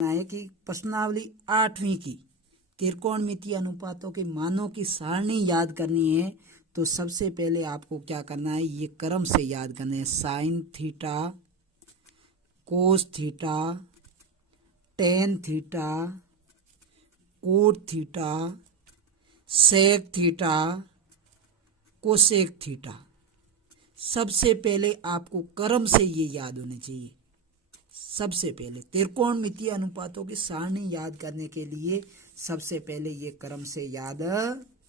है कि प्रश्नावली 8वीं की त्रिकोणमितीय अनुपातों के मानों की सारणी याद करनी है। तो सबसे पहले आपको क्या करना है, ये क्रम से याद करना है। Sine theta, cos theta, tan theta, cot theta, sec theta, cosec theta. सबसे पहले आपको क्रम से ये याद होने चाहिए। सबसे पहले त्रिकोणमितीय अनुपातों की सारणी याद करने के लिए सबसे पहले ये क्रम से याद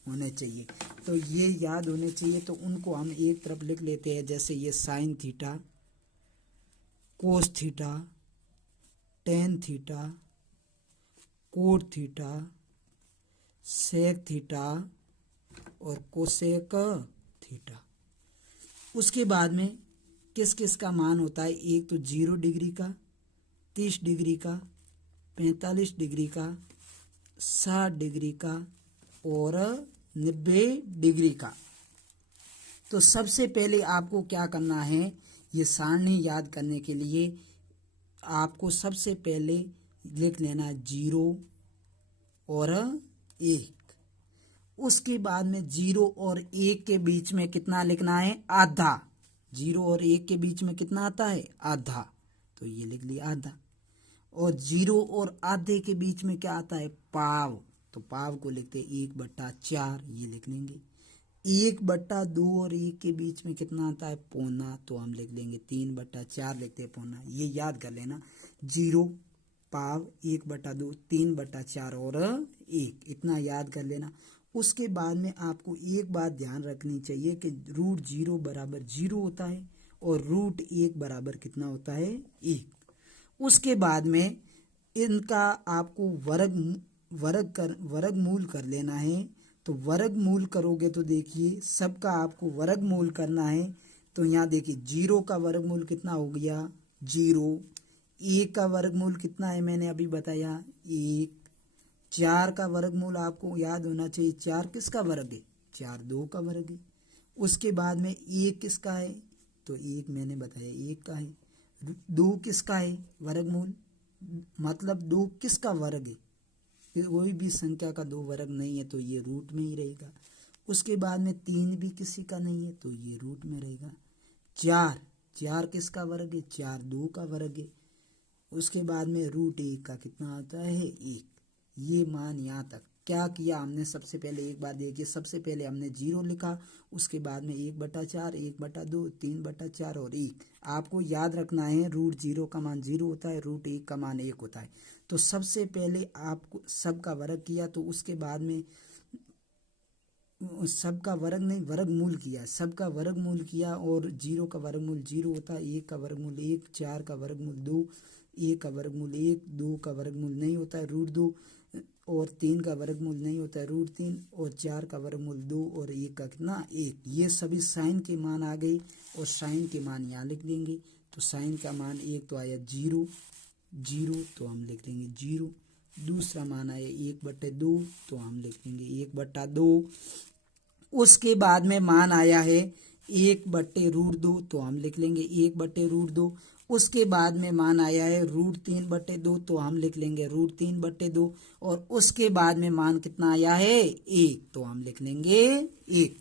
होने चाहिए। तो ये याद होने चाहिए, तो उनको हम एक तरफ लिख लेते हैं। जैसे ये sine theta, cos theta, tan theta, cot theta, sec theta और कोसेक थीटा। उसके बाद में किस किस का मान होता है, एक तो 0 डिग्री का, 30 डिग्री का, 45 डिग्री का, 60 डिग्री का और 90 डिग्री का। तो सबसे पहले आपको क्या करना है, ये सारणी याद करने के लिए आपको सबसे पहले लिख लेना है 0 और 1। उसके बाद में 0 और 1 के बीच में कितना लिखना है, आधा। 0 और 1 के बीच में कितना आता है, आधा। तो ये लिख लिया आधा। और 0 और आधे के बीच में क्या आता है, पाव। तो पाव को लिखते 1/4, ये लिख लेंगे। 1/2 और 1 के बीच में कितना आता है, पौना। तो हम लिख लेंगे 3/4 लिखते हैं पौना। ये याद कर लेना, 0 पाव 1/2 3/4 और 1, इतना याद कर लेना। उसके बाद में आपको एक बात ध्यान रखनी चाहिए कि √0 बराबर 0 होता है और √1 बराबर कितना होता है, 1। उसके बाद में इनका आपको वर्गमूल कर लेना है। तो वर्गमूल करोगे तो देखिए सबका आपको वर्गमूल करना है। तो यहाँ देखिए 0 का वर्गमूल कितना हो गया, 0। 1 का वर्गमूल कितना है, मैंने अभी बताया 1। 4 का वर्गमूल आपको याद होना चाहिए, 4 किसका वर्ग है, 4 2 का वर्ग है। उसके बाद में 1 किसका है, तो 1 मैंने बताया 1 का है। 2 किसका है वर्गमूल, मतलब 2 किसका वर्ग है, कोई भी संख्या का 2 वर्ग नहीं है तो ये रूट में ही रहेगा। उसके बाद में 3 भी किसी का नहीं है तो ये रूट में रहेगा। 4 किसका वर्ग है, 4 2 का वर्ग है। उसके बाद में √1 का कितना आता है, 1। ये मान यहाँ तक क्या किया हमने, सबसे पहले एक बार देखिए, सबसे पहले हमने 0 लिखा, उसके बाद में 1/4, 1/2, 3/4 और 1। आपको याद रखना है √0 का मान 0 होता है, √1 का मान 1 होता है। तो सबसे पहले आपको सबका वर्ग किया, तो उसके बाद में सबका वर्ग नहीं वर्गमूल किया, सबका वर्गमूल किया। और 0 का वर्गमूल 0 होता है, 1 का वर्गमूल 1, 4 का वर्गमूल 2, 1 का वर्गमूल 1, 2 का वर्गमूल नहीं होता है √2 और 3 का वर्गमूल नहीं होता है √3 और 4 का वर्गमूल 2 और 1 का कितना, 1। ये सभी साइन के मान आ गए और साइन के मान यहाँ लिख देंगे। तो साइन का मान 1 तो आया 0, तो हम लिख देंगे 0। दूसरा मान आया 1/2 तो हम लिख देंगे 1/2। उसके बाद में मान आया है 1/√2 तो हम लिख लेंगे 1/√2। उसके बाद में मान आया है √3/2 तो हम लिख लेंगे √3/2। और उसके बाद में मान कितना आया है, 1 तो हम लिख लेंगे 1।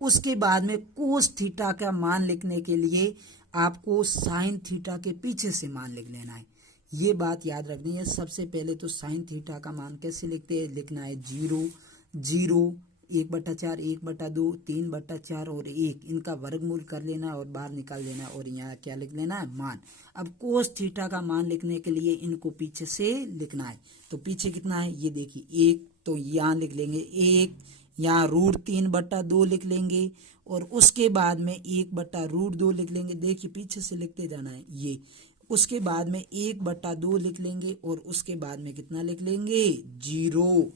उसके बाद में कोस थीटा का मान लिखने के लिए आपको साइन थीटा के पीछे से मान लिख लेना है। ये बात याद रखनी है। सबसे पहले तो साइन थीटा का मान कैसे लिखते हैं, लिखना है 0 1/4, 1/2, 3/4 और 1, इनका वर्गमूल कर लेना और बाहर निकाल लेना और यहाँ क्या लिख लेना है, मान। अब कोस थीटा का मान लिखने के लिए इनको पीछे से लिखना है। तो पीछे कितना है, ये देखिए 1, तो यहाँ लिख लेंगे 1। यहाँ √3/2 लिख लेंगे और उसके बाद में 1/√2 लिख लेंगे। देखिए पीछे से लिखते जाना है ये। उसके बाद में 1/2 लिख लेंगे और उसके बाद में कितना लिख लेंगे, 0।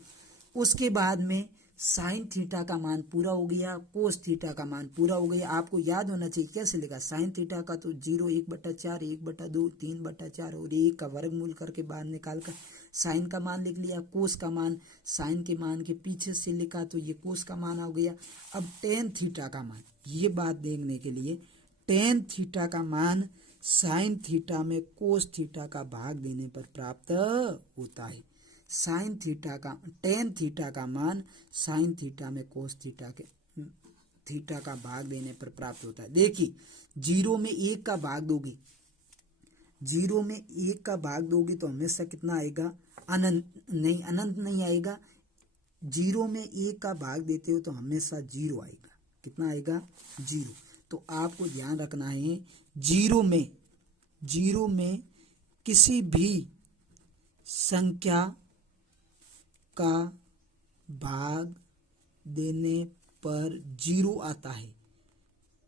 उसके बाद में साइन थीटा का मान पूरा हो गया, कोस थीटा का मान पूरा हो गया। आपको याद होना चाहिए कैसे लिखा, साइन थीटा का तो 0, 1/4, 1/2, 3/4 और 1 का वर्गमूल करके बाहर निकाल कर साइन का मान लिख लिया। कोस का मान साइन के मान के पीछे से लिखा तो ये कोस का मान हो गया। अब टेन थीटा का मान, ये बात देखने के लिए टेन थीटा का मान साइन थीटा में कोस थीटा का भाग देने पर प्राप्त होता है। साइन थीटा का टेन थीटा का मान साइन थीटा में कोस थीटा का भाग देने पर प्राप्त होता है। देखिए 0 में 1 का भाग दोगे, 0 में 1 का भाग दोगे तो हमेशा कितना आएगा, अनंत नहीं आएगा। 0 में 1 का भाग देते हो तो हमेशा 0 आएगा। कितना आएगा, 0। तो आपको ध्यान रखना है 0 में किसी भी संख्या का भाग देने पर 0 आता है।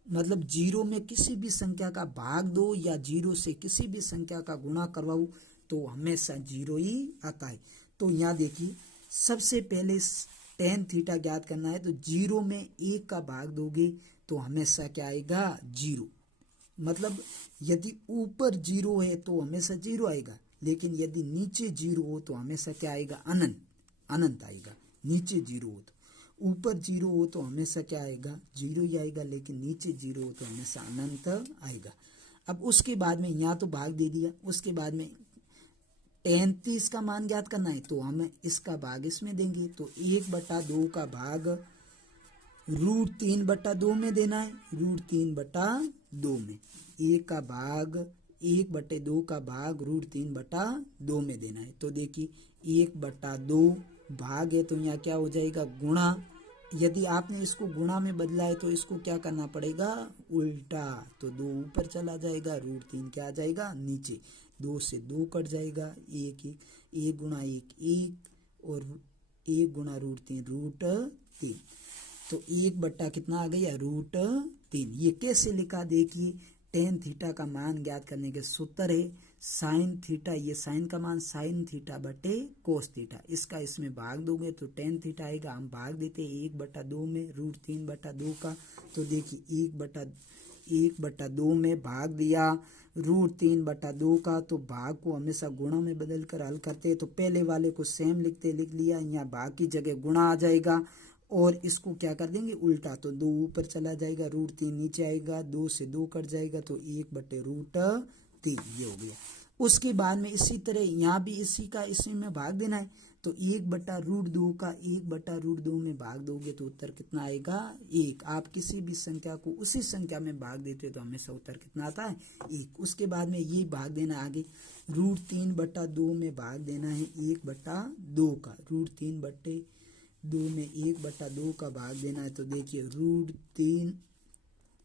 मतलब 0 में किसी भी संख्या का भाग दो या 0 से किसी भी संख्या का गुणा करवाओ तो हमेशा 0 ही आता है। तो यहाँ देखिए सबसे पहले टेन थीटा ज्ञात करना है, तो 0 में 1 का भाग दोगे तो हमेशा क्या आएगा, 0। मतलब यदि ऊपर 0 है तो हमेशा 0 आएगा, लेकिन यदि नीचे 0 हो तो हमेशा क्या आएगा, अनंत आएगा। नीचे 0 हो तो, ऊपर 0 हो तो हमेशा क्या आएगा, 0 ही आएगा, लेकिन नीचे 0 हो तो हमेशा अनंत आएगा। अब उसके बाद में यहाँ तो भाग दे दिया, उसके बाद में 33 का मान ज्ञात करना है तो हमें इसका भाग इसमें देंगे। तो 1/2 का भाग √3/2 में देना है, √3/2 में। 1 का भाग 1/2 का भाग √3/2 में देना है। तो देखिए 1/2 भाग है तो यहाँ क्या हो जाएगा, गुणा। यदि आपने इसको गुणा में बदला है तो इसको क्या करना पड़ेगा, उल्टा। तो 2 ऊपर चला जाएगा, √3 क्या आ जाएगा, नीचे। 2 से 2 कट जाएगा, 1 गुणा 1 1 और 1 गुणा √3 तो 1 कितना आ गया, √3। ये कैसे लिखा, देखिए टेन थीटा का मान ज्ञात करने के सूत्र है साइन थीटा, ये साइन का मान साइन थीटा बटे कोस थीटा। इसका इसमें भाग दोगे तो टेन थीटा आएगा। हम भाग देते 1/2 में √3/2 का। तो देखिए 1/2 में भाग दिया √3/2 का, तो भाग को हमेशा गुणा में बदल कर हल करते हैं। तो पहले वाले को सेम लिख लिया, यहाँ भाग की जगह गुणा आ जाएगा और इसको क्या कर देंगे, उल्टा। तो 2 ऊपर चला जाएगा, √3 नीचे आएगा, 2 से 2 कट जाएगा, तो 1/√3 ये हो गया। उसके बाद में इसी तरह यहाँ भी इसी में भाग देना है। तो 1/√2 का 1/√2 में भाग दोगे तो उत्तर कितना आएगा, 1। आप किसी भी संख्या को उसी संख्या में भाग देते हो तो हमेशा उत्तर कितना आता है, 1। उसके बाद में ये भाग देना आगे, √3/2 में भाग देना है 1/2 का, √3/2 में 1/2 का भाग देना है। तो देखिए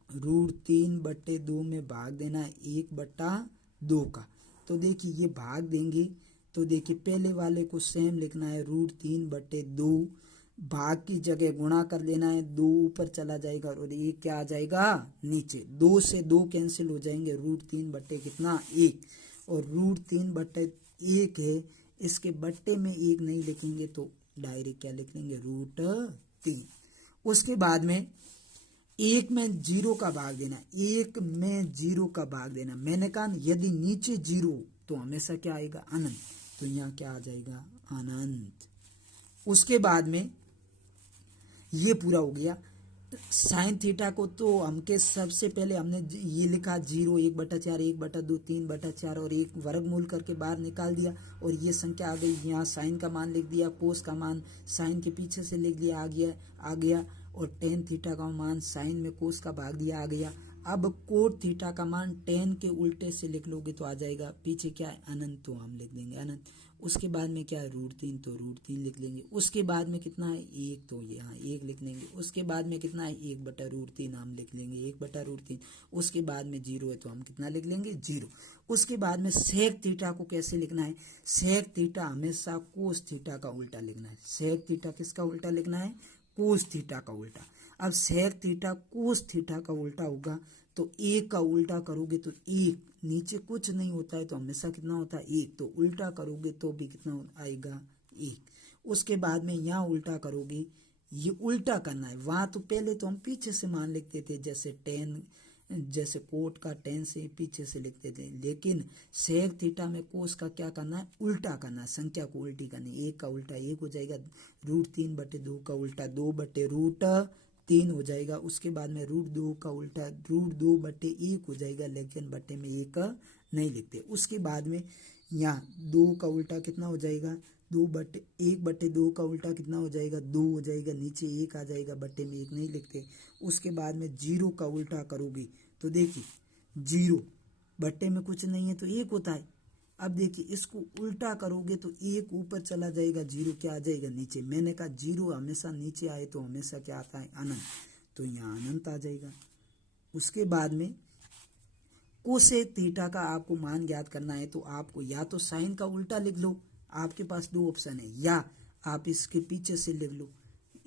√3/2 में भाग देना है 1/2 का। तो देखिए ये भाग देंगे तो देखिए पहले वाले को सेम लिखना है, √3/2 भाग की जगह गुणा कर लेना है, 2 ऊपर चला जाएगा और ये क्या आ जाएगा, नीचे। 2 से 2 कैंसिल हो जाएंगे, √3/कितना 1 और √3/1 है, इसके बट्टे में 1 नहीं लिखेंगे तो डायरेक्ट क्या लिख लेंगे, √3। उसके बाद में 1 में 0 का भाग देना, 1 में 0 का भाग देना। मैंने कहा यदि नीचे 0 तो हमेशा क्या आएगा, अनंत। तो यहाँ क्या आ जाएगा, अनंत। उसके बाद में ये पूरा हो गया। साइन थीटा को तो हमके सबसे पहले हमने ये लिखा 0 1/4 1/2 3/4 और 1 वर्गमूल करके बाहर निकाल दिया और ये संख्या आ गई। यहाँ साइन का मान लिख दिया, कोस का मान साइन के पीछे से लिख दिया, आ गया और टेन थीटा का मान साइन में कोस का भाग दिया, आ गया। अब कोट थीटा का मान टेन के उल्टे से लिख लोगे तो आ जाएगा, पीछे क्या है, अनंत, तो हम लिख देंगे अनंत। उसके बाद में क्या है, √3 तो √3 लिख लेंगे। उसके बाद में कितना है, 1, तो यहाँ 1 लिख लेंगे। उसके बाद में कितना है, 1/√3 हम लिख लेंगे, 1/√3। उसके बाद में 0 है तो हम कितना लिख लेंगे, 0। उसके बाद में सेक थीटा को कैसे लिखना है, सेक थीटा हमेशा कोस थीटा का उल्टा लिखना है। सेक थीटा किसका उल्टा लिखना है, कोस थीटा का उल्टा। अब सेक थीटा कोस थीटा का उल्टा होगा तो 1 का उल्टा करोगे तो 1, नीचे कुछ नहीं होता है तो हमेशा कितना होता है, 1। तो उल्टा करोगे तो भी कितना आएगा, 1। उसके बाद में यहाँ उल्टा करोगे, ये उल्टा करना है। वहां तो पहले तो हम पीछे से मान लिखते थे, जैसे कोट का टेन से पीछे से लिखते थे, लेकिन सेक थीटा में कोस का क्या करना है, उल्टा करना है, संख्या को उल्टी करनी। 1 का उल्टा 1 हो जाएगा, √3/2 का उल्टा 2/√3 3 हो जाएगा। उसके बाद में √2 का उल्टा √2/1 हो जाएगा, लेकिन बट्टे में 1 नहीं लिखते। उसके बाद में यहाँ 2 का उल्टा कितना हो जाएगा, 1/2 का उल्टा कितना हो जाएगा, 2 हो जाएगा, नीचे 1 आ जाएगा, बट्टे में 1 नहीं लिखते। उसके बाद में 0 का उल्टा करोगे तो देखिए 0 बट्टे में कुछ नहीं है तो 1 होता है। अब देखिए इसको उल्टा करोगे तो 1 ऊपर चला जाएगा, 0 क्या आ जाएगा, नीचे। मैंने कहा 0 हमेशा नीचे आए तो हमेशा क्या आता है, अनंत, तो यहाँ अनंत आ जाएगा। उसके बाद में कोसेक थीटा का आपको मान ज्ञात करना है तो आपको या तो साइन का उल्टा लिख लो, आपके पास 2 ऑप्शन है, या आप इसके पीछे से लिख लो,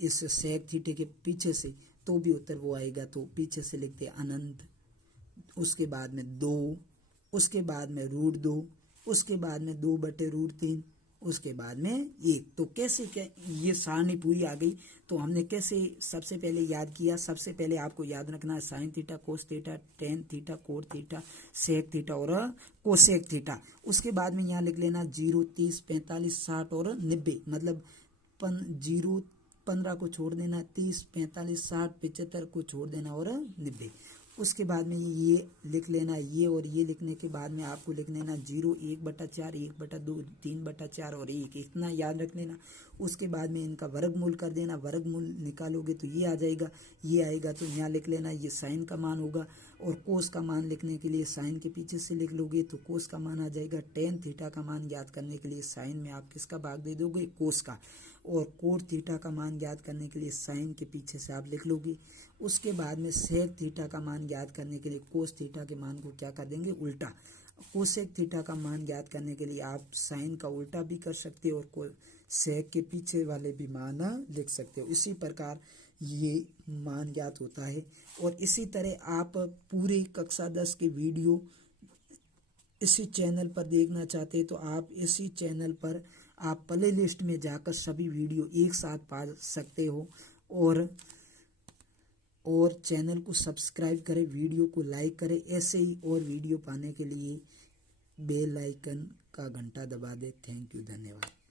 इस सेक थीटे के पीछे से, तो भी उत्तर वो आएगा। तो पीछे से लिखते अनंत, उसके बाद में 2, उसके बाद में √2, उसके बाद में 2/√3, उसके बाद में 1। तो कैसे क्या ये सारणी पूरी आ गई। तो हमने कैसे सबसे पहले याद किया, सबसे पहले आपको याद रखना है sine theta, cos theta, tan theta, cot theta, sec theta और कोसेक थीटा। उसके बाद में यहाँ लिख लेना 0, 30, 45, 60 और 90, मतलब 0, 15 को छोड़ देना, 30, 45, 60, 75 को छोड़ देना और 90। उसके बाद में ये लिख लेना, ये और ये लिखने के बाद में आपको लिख लेना 0, 1/4, 1/2, 3/4 और 1, इतना याद रख लेना। उसके बाद में इनका वर्गमूल कर देना, वर्गमूल निकालोगे तो ये आ जाएगा, ये आएगा तो यहाँ लिख लेना ये साइन का मान होगा। और कोस का मान लिखने के लिए साइन के पीछे से लिख लोगे तो कोस का मान आ जाएगा। टेन थीटा का मान ज्ञात करने के लिए साइन में आप किसका भाग दे दोगे, कोस का। और कोट थीटा का मान ज्ञात करने के लिए साइन के पीछे से आप लिख लोगे। उसके बाद में सेक थीटा का मान ज्ञात करने के लिए कोस थीटा के मान को क्या कर देंगे, उल्टा। कोसेक थीटा का मान ज्ञात करने के लिए आप साइन का उल्टा भी कर सकते हो और सेक के पीछे वाले भी मान लिख सकते हो। इसी प्रकार ये मान ज्ञात होता है। और इसी तरह आप पूरी कक्षा 10 के वीडियो इसी चैनल पर देखना चाहते हैं तो आप इसी चैनल पर आप प्ले लिस्ट में जाकर सभी वीडियो एक साथ पा सकते हो। और चैनल को सब्सक्राइब करें, वीडियो को लाइक करें। ऐसे ही और वीडियो पाने के लिए बेल आइकन का घंटा दबा दें। थैंक यू, धन्यवाद।